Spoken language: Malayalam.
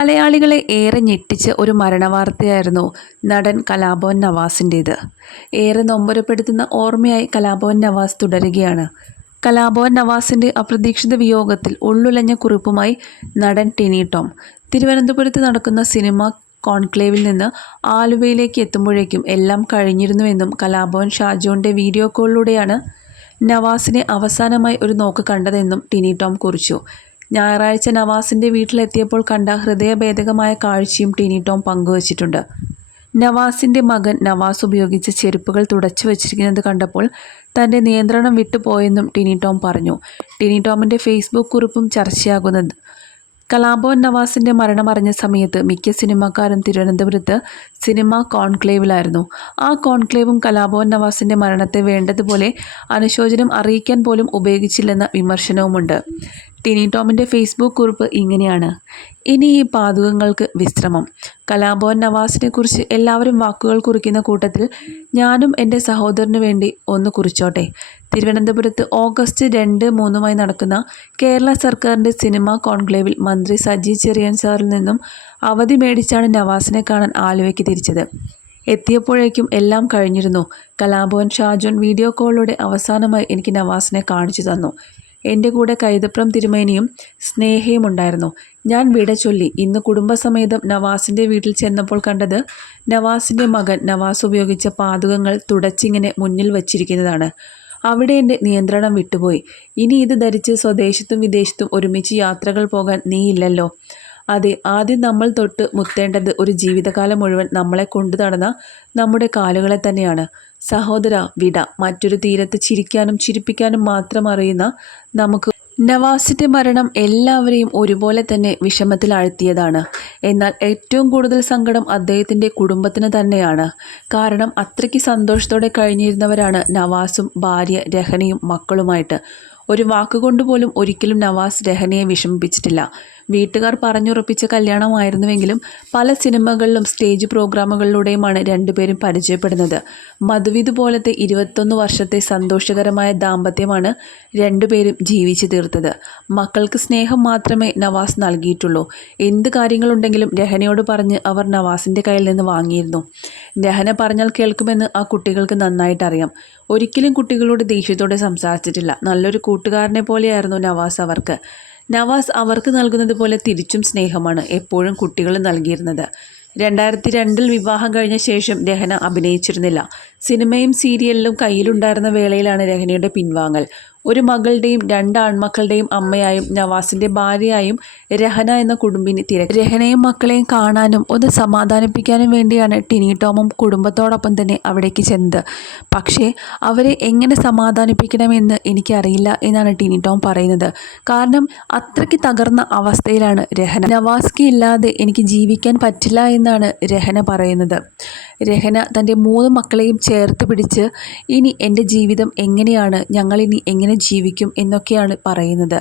മലയാളികളെ ഏറെ ഞെട്ടിച്ച ഒരു മരണവാർത്തയായിരുന്നു നടൻ കലാഭവൻ നവാസിന്റേത് ഏറെ നൊമ്പരപ്പെടുത്തുന്ന ഓർമ്മയായി കലാഭവൻ നവാസ് തുടരുകയാണ്. കലാഭവൻ നവാസിന്റെ അപ്രതീക്ഷിത വിയോഗത്തിൽ ഉള്ളുലഞ്ഞ കുറിപ്പുമായി നടൻ ടിനി ടോം. തിരുവനന്തപുരത്ത് നടക്കുന്ന സിനിമ കോൺക്ലേവിൽ നിന്ന് ആലുവയിലേക്ക് എത്തുമ്പോഴേക്കും എല്ലാം കഴിഞ്ഞിരുന്നുവെന്നും കലാഭവൻ ഷാജോന്റെ വീഡിയോ കോളിലൂടെയാണ് നവാസിനെ അവസാനമായി ഒരു നോക്ക് കണ്ടതെന്നും ടിനി ടോം കുറിച്ചു. ഞായറാഴ്ച നവാസിന്റെ വീട്ടിലെത്തിയപ്പോൾ കണ്ട ഹൃദയഭേദകമായ കാഴ്ചയും ടിനി ടോം പങ്കുവച്ചിട്ടുണ്ട്. നവാസിന്റെ മകൻ നവാസ് ഉപയോഗിച്ച ചെരുപ്പുകൾ തുടച്ചു വച്ചിരിക്കുന്നത് കണ്ടപ്പോൾ തന്റെ നിയന്ത്രണം വിട്ടുപോയെന്നും ടിനി ടോം പറഞ്ഞു. ടിനി ടോമിന്റെ ഫേസ്ബുക്ക് കുറിപ്പും ചർച്ചയാകുന്നത്. കലാഭവൻ നവാസിന്റെ മരണമറിഞ്ഞ സമയത്ത് മിക്ക സിനിമാക്കാരും തിരുവനന്തപുരത്ത് സിനിമ കോൺക്ലേവിലായിരുന്നു. ആ കോൺക്ലേവും കലാഭവൻ നവാസിന്റെ മരണത്തെ വേണ്ടതുപോലെ അനുശോചനം അറിയിക്കാൻ പോലും ഉപയോഗിച്ചില്ലെന്ന വിമർശനവുമുണ്ട്. ടിനി ടോമിന്റെ ഫേസ്ബുക്ക് കുറിപ്പ് ഇങ്ങനെയാണ്. ഇനി ഈ പാതുകങ്ങൾക്ക് വിശ്രമം. കലാഭവൻ നവാസിനെക്കുറിച്ച് എല്ലാവരും വാക്കുകൾ കുറിക്കുന്ന കൂട്ടത്തിൽ ഞാനും എന്റെ സഹോദരന് വേണ്ടി ഒന്ന് കുറിച്ചോട്ടെ. തിരുവനന്തപുരത്ത് ഓഗസ്റ്റ് രണ്ട് മൂന്നുമായി നടക്കുന്ന കേരള സർക്കാരിന്റെ സിനിമാ കോൺക്ലേവിൽ മന്ത്രി സജി ചെറിയൻ സാറിൽ നിന്നും അവധി മേടിച്ചാണ് നവാസിനെ കാണാൻ ആലുവയ്ക്ക് തിരിച്ചത്. എത്തിയപ്പോഴേക്കും എല്ലാം കഴിഞ്ഞിരുന്നു. കലാഭവൻ ഷാജോൻ വീഡിയോ കോളിലൂടെ അവസാനമായി എനിക്ക് നവാസിനെ കാണിച്ചു തന്നു. എന്റെ കൂടെ കൈതപ്രം തിരുമേനിയും സ്നേഹയും ഉണ്ടായിരുന്നു. ഞാൻ വിട ചൊല്ലി. ഇന്ന് കുടുംബസമേതം നവാസിന്റെ വീട്ടിൽ ചെന്നപ്പോൾ കണ്ടത് നവാസിന്റെ മകൻ നവാസ് ഉപയോഗിച്ച പാതുകങ്ങൾ തുടച്ചിങ്ങനെ മുന്നിൽ വച്ചിരിക്കുന്നതാണ്. അവിടെ എന്റെ നിയന്ത്രണം വിട്ടുപോയി. ഇനി ഇത് ധരിച്ച് സ്വദേശത്തും വിദേശത്തും ഒരുമിച്ച് യാത്രകൾ പോകാൻ നീയില്ലല്ലോ. അതെ ആദ്യം നമ്മൾ തൊട്ട് മുത്തേണ്ടത് ഒരു ജീവിതകാലം മുഴുവൻ നമ്മളെ കൊണ്ടു നടന്ന നമ്മുടെ കാലുകളെ തന്നെയാണ്. സഹോദര വിട. മറ്റൊരു തീരത്ത് ചിരിക്കാനും ചിരിപ്പിക്കാനും മാത്രം അറിയുന്ന നമുക്ക് നവാസിന്റെ മരണം എല്ലാവരെയും ഒരുപോലെ തന്നെ വിഷമത്തിൽ ആഴ്ത്തിയതാണ് എന്നാൽ ഏറ്റവും കൂടുതൽ സങ്കടം അദ്ദേഹത്തിന്റെ കുടുംബത്തിന് തന്നെയാണ്. കാരണം അത്രയ്ക്ക് സന്തോഷത്തോടെ കഴിഞ്ഞിരുന്നവരാണ് നവാസും ഭാര്യ രഹനയും മക്കളുമായിട്ട്. ഒരു വാക്കുകൊണ്ട് പോലും ഒരിക്കലും നവാസ് രഹനയെ വിഷമിപ്പിച്ചിട്ടില്ല. വീട്ടുകാർ പറഞ്ഞുറപ്പിച്ച കല്യാണമായിരുന്നുവെങ്കിലും പല സിനിമകളിലും സ്റ്റേജ് പ്രോഗ്രാമുകളിലൂടെയുമാണ് രണ്ടുപേരും പരിചയപ്പെടുന്നത്. മധുവിത് പോലത്തെ ഇരുപത്തൊന്ന് വർഷത്തെ സന്തോഷകരമായ ദാമ്പത്യമാണ് രണ്ടുപേരും ജീവിച്ചു തീർത്തത്. മക്കൾക്ക് സ്നേഹം മാത്രമേ നവാസ് നൽകിയിട്ടുള്ളൂ. എന്ത് കാര്യങ്ങളുണ്ടെങ്കിലും രഹനയോട് പറഞ്ഞ് അവർ നവാസിന്റെ കയ്യിൽ നിന്ന് വാങ്ങിയിരുന്നു. രഹന പറഞ്ഞാൽ കേൾക്കുമെന്ന് ആ കുട്ടികൾക്ക് നന്നായിട്ടറിയാം. ഒരിക്കലും കുട്ടികളോട് ദേഷ്യത്തോടെ സംസാരിച്ചിട്ടില്ല. നല്ലൊരു കൂട്ടുകാരനെ പോലെയായിരുന്നു നവാസ് അവർക്ക്. നവാസ് അവർക്ക് നൽകുന്നത് പോലെ തിരിച്ചും സ്നേഹമാണ് എപ്പോഴും കുട്ടികൾ നൽകിയിരുന്നത്. രണ്ടായിരത്തി രണ്ടിൽ വിവാഹം കഴിഞ്ഞ ശേഷം രഹന അഭിനയിച്ചിരുന്നില്ല. സിനിമയും സീരിയലിലും കയ്യിലുണ്ടായിരുന്ന വേളയിലാണ് രഹനയുടെ പിൻവാങ്ങൽ. ഒരു മകളുടെയും രണ്ട് ആൺമക്കളുടെയും അമ്മയായും നവാസിന്റെ ഭാര്യയായും രഹന എന്ന കുടുംബിനി തിര രഹനയും മക്കളെയും കാണാനും ഒന്ന് സമാധാനിപ്പിക്കാനും വേണ്ടിയാണ് ടിനി ടോമും കുടുംബത്തോടൊപ്പം തന്നെ അവിടേക്ക് ചെന്നത്. പക്ഷേ അവരെ എങ്ങനെ സമാധാനിപ്പിക്കണമെന്ന് എനിക്കറിയില്ല എന്നാണ് ടിനി ടോം പറയുന്നത്. കാരണം അത്രയ്ക്ക് തകർന്ന അവസ്ഥയിലാണ് രഹന. നവാസ്കി ഇല്ലാതെ എനിക്ക് ജീവിക്കാൻ പറ്റില്ല എന്നാണ് രഹന പറയുന്നത്. രഹന തന്റെ മൂന്ന് മക്കളെയും ചേർത്ത് പിടിച്ച് ഇനി എന്റെ ജീവിതം എങ്ങനെയാണ്? ഞങ്ങളിനി എങ്ങനെ ജീവിക്കും? എന്നൊക്കെയാണ് പറയുന്നത്.